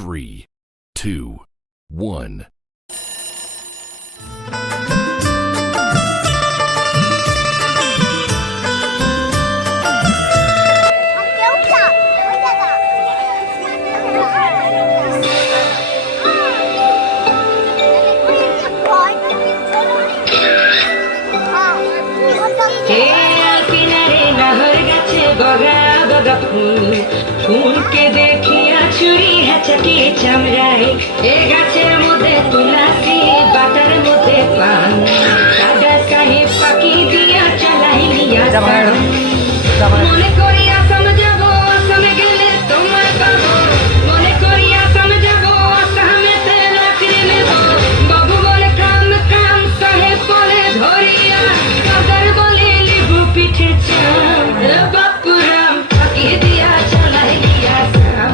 3, 2, 1. ফুলকে দেখিয়া চুরি হাঁচাটি চামড়ায় এ গাছের মধ্যে তুলাসি বাটার মধ্যে পান দাদা সাহেব পাখি দিয়া চালাই নিয়া মনে করি আসাম যাব আসামে গেলে তোমার পাবো মনে করি আসাম যাব আসামেতে লাকড়ি নেব বাবু বলে কাম কাম সাহেব বলে ধরিয়া দাদার বলে লিবু পিঠে চাম বাপুরাম পাখি দিয়া চালাই নিয়া সাম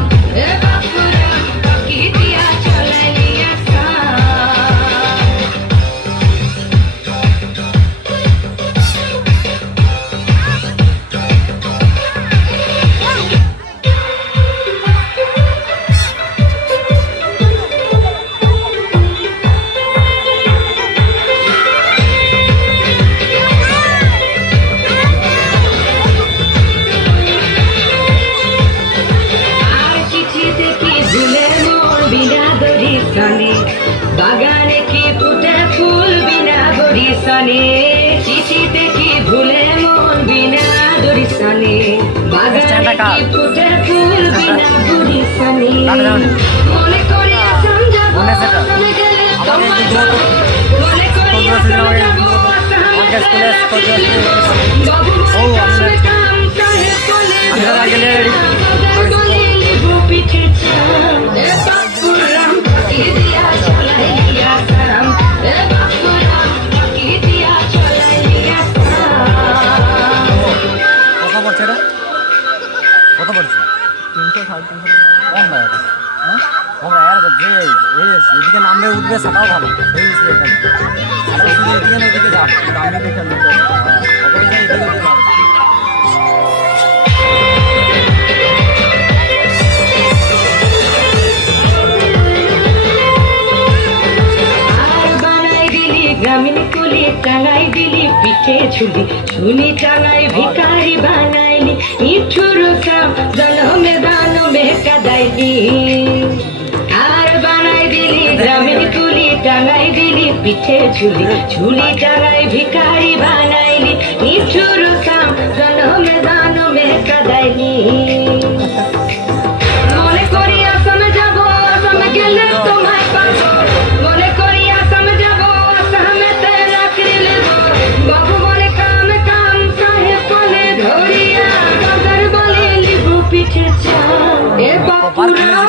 বাপুরাম পাখি দিয়া চালাই নিয়া বাগানে কি ফুটে ফুল বিনা দরিসানে চিঠিতে কি ভুলে মন বিনা দরিসানে বাগানে কি ফুটে ফুল বিনা দরিসানে মনে করে আসাম যাব আসামে গেলে তোমার পাবো মনে করে আসাম যাব আসামে গেলে বাবু বলে কাম সাহেব বলে বলে লিবু পিঠে চাম বাপুরাম পাখি দিয়া চালাই নিয়া সাম বাপুরাম পাখি দিয়া চালাই নিয়া কত পড়ছে এটা? কত পড়ছে? 300 350 কম না হ্যাঁ কম আর যে এদিকে নামবে উঠবে সেটাও ভালো সেই এখানে আর শুধু এদিকে না এদিকে যাব নামবে দেখে নিতে কত পয়সা এদিকে যাব গ্রামীণ কুলি টাঙাই দিলি পিঠে ঝুলি ঝুলি টাঙাই ভিকারি বানাইলি ইঠুর সাম জনমে দানমে কাদাইলি আর বানাই দিলি গ্রামীণ কুলি টাঙাই দিলি পিঠে ঝুলি ঝুলি টাঙাই ভিকারি বানাইলি ইঠুর সাম জনমে দানমে কাদাইলি মনে করি আসামে যাব আসামে গেলে তোমায় পাবো মনে করি আসামে যাব আসামেতে লাকড়ি নেব বাবু বলে কাম কাম সাহেব বলে ধরিয়া দাদার বলে লিবু পিঠে চাম এ বাপুরাম